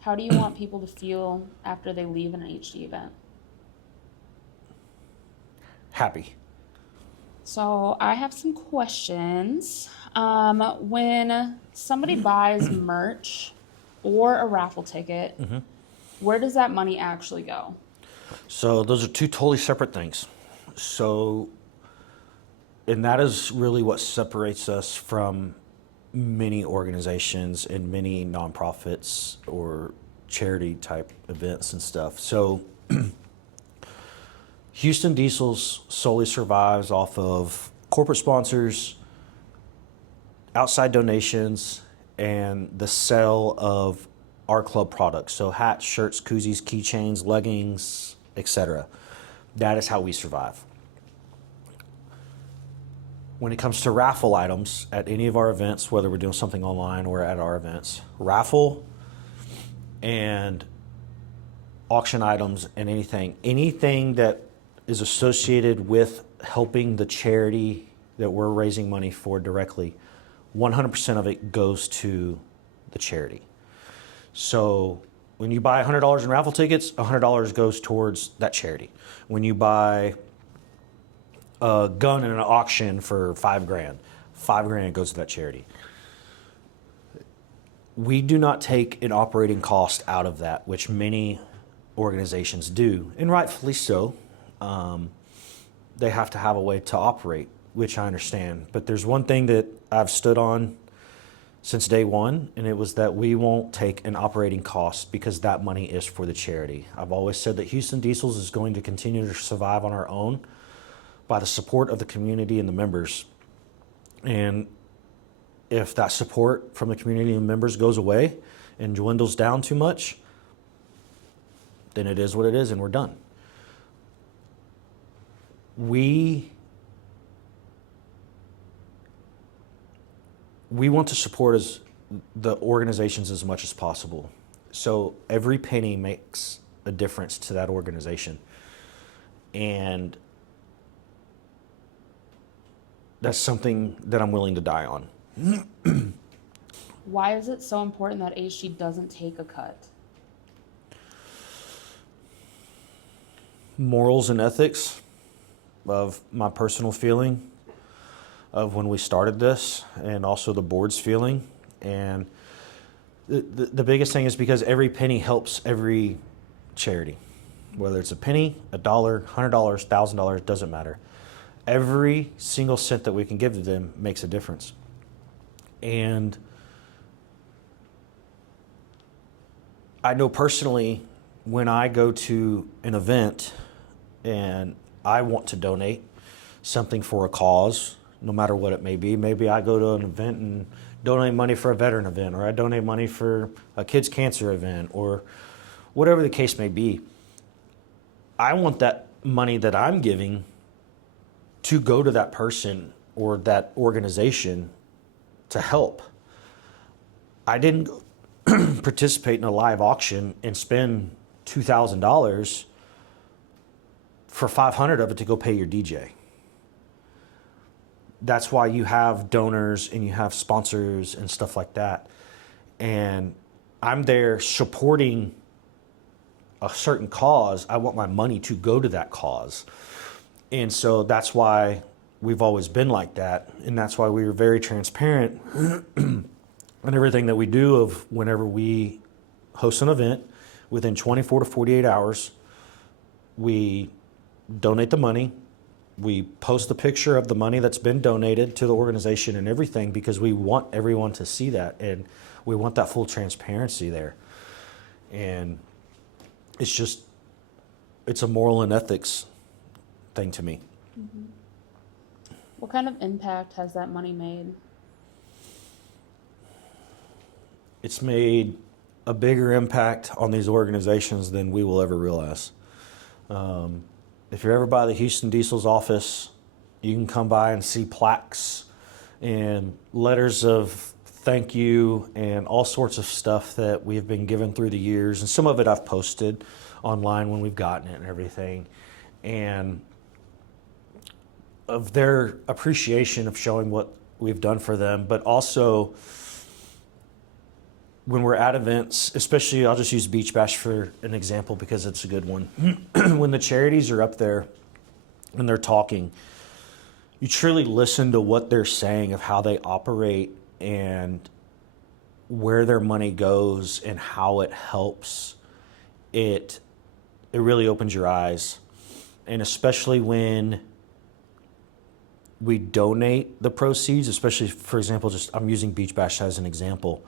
How do you want people to feel after they leave an HD event? Happy. So I have some questions. When somebody buys merch or a raffle ticket, where does that money actually go? So those are two totally separate things. So, and that is really what separates us from many organizations and many nonprofits or charity type events and stuff. So Houston Diesels solely survives off of corporate sponsors, outside donations, and the sale of our club products. So hats, shirts, koozies, keychains, leggings, etc. That is how we survive. When it comes to raffle items at any of our events, whether we're doing something online or at our events, raffle and auction items and anything that is associated with helping the charity that we're raising money for directly, 100% of it goes to the charity. So when you buy $100 in raffle tickets, $100 goes towards that charity. When you buy a gun in an auction for $5,000, $5,000 goes to that charity. We do not take an operating cost out of that, which many organizations do, and rightfully so. They have to have a way to operate, which I understand. But there's one thing that I've stood on since day one, and it was that we won't take an operating cost because that money is for the charity. I've always said that Houston Diesels is going to continue to survive on our own by the support of the community and the members. And if that support from the community and members goes away and dwindles down too much, then it is what it is and we're done. We want to support the organizations as much as possible. So every penny makes a difference to that organization. And that's something that I'm willing to die on. Why is it so important that HD doesn't take a cut? Morals and ethics of my personal feeling of when we started this, and also the board's feeling. And the biggest thing is because every penny helps every charity, whether it's a penny, a dollar, $100, $1,000, doesn't matter. Every single cent that we can give to them makes a difference. And I know personally, when I go to an event and I want to donate something for a cause, no matter what it may be. Maybe I go to an event and donate money for a veteran event, or I donate money for a kids' cancer event, or whatever the case may be. I want that money that I'm giving to go to that person or that organization to help. I didn't participate in a live auction and spend $2,000 for 500 of it to go pay your DJ. That's why you have donors and you have sponsors and stuff like that. And I'm there supporting a certain cause. I want my money to go to that cause. And so that's why we've always been like that. And that's why we were very transparent in everything that we do of whenever we host an event, within 24 to 48 hours, we donate the money. We post a picture of the money that's been donated to the organization and everything, because we want everyone to see that, and we want that full transparency there. And it's a moral and ethics thing to me. Mm-hmm. What kind of impact has that money made? It's made a bigger impact on these organizations than we will ever realize. If you're ever by the Houston Diesels office, you can come by and see plaques and letters of thank you and all sorts of stuff that we've been given through the years. And some of it I've posted online when we've gotten it and everything. And of their appreciation of showing what we've done for them, but also when we're at events, especially I'll just use Beach Bash for an example because it's a good one. When the charities are up there and they're talking, you truly listen to what they're saying of how they operate and where their money goes and how it helps. It really opens your eyes. And especially when we donate the proceeds, especially, for example, just I'm using Beach Bash as an example.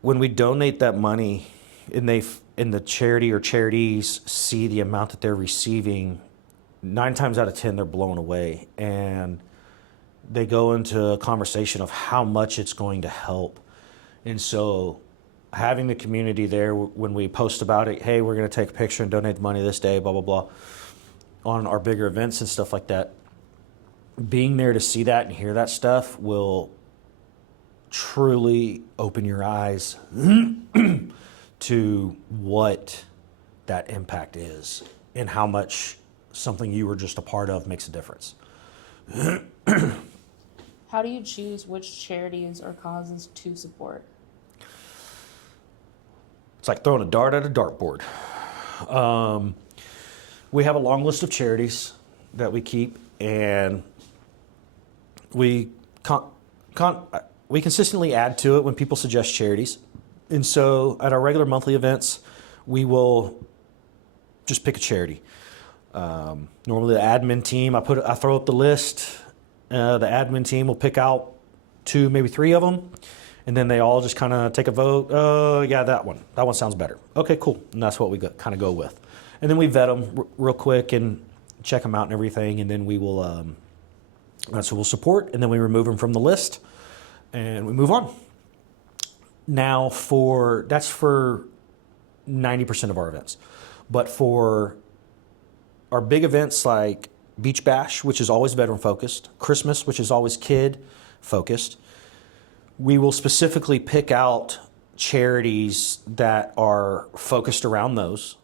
When we donate that money and the charity or charities see the amount that they're receiving, 9 times out of 10, they're blown away. And they go into a conversation of how much it's going to help. And so having the community there when we post about it, hey, we're going to take a picture and donate the money this day, blah, blah, blah, on our bigger events and stuff like that, being there to see that and hear that stuff will truly open your eyes to what that impact is and how much something you were just a part of makes a difference. How do you choose which charities or causes to support? It's like throwing a dart at a dartboard. We have a long list of charities that we keep, and we consistently add to it when people suggest charities. And so at our regular monthly events, we will just pick a charity. Normally the admin team, I throw up the list. The admin team will pick out 2, maybe 3 of them. And then they all just kind of take a vote. Oh, yeah, that one. That one sounds better. Okay, cool. And that's what we kind of go with. And then we vet them real quick and check them out and everything. And then we will, that's what we'll support. And then we remove them from the list and we move on. Now that's for 90% of our events. But for our big events like Beach Bash, which is always veteran focused, Christmas, which is always kid focused, we will specifically pick out charities that are focused around those.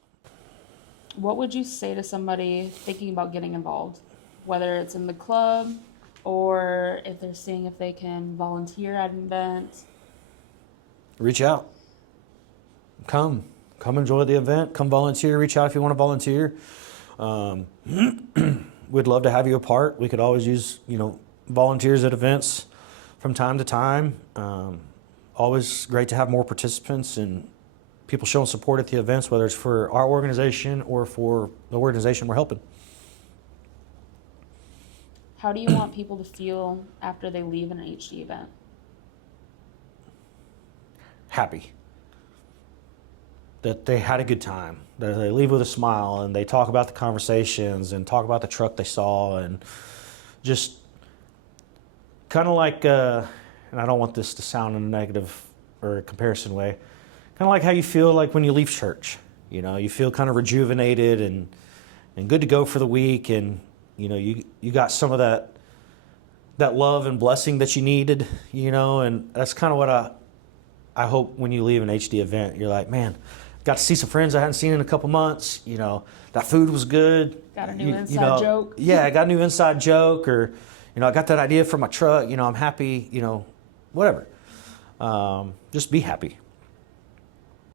What would you say to somebody thinking about getting involved, whether it's in the club or if they're seeing if they can volunteer at an event? Reach out. Come enjoy the event. Come volunteer. Reach out if you want to volunteer. We'd love to have you a part. We could always use, volunteers at events from time to time. Always great to have more participants and people showing support at the events, whether it's for our organization or for the organization we're helping. How do you want people to feel after they leave an HD event? Happy. That they had a good time. That they leave with a smile and they talk about the conversations and talk about the truck they saw and just kind of like, and I don't want this to sound in a negative or a comparison way, kind of like how you feel like when you leave church. You feel kind of rejuvenated and good to go for the week, and you got some of that love and blessing that you needed, and that's kind of what I hope when you leave an HD event. You're like, man, got to see some friends I hadn't seen in a couple months. That food was good. Got a new inside joke. Yeah, I got a new inside joke, or I got that idea for my truck. I'm happy. Whatever. Just be happy.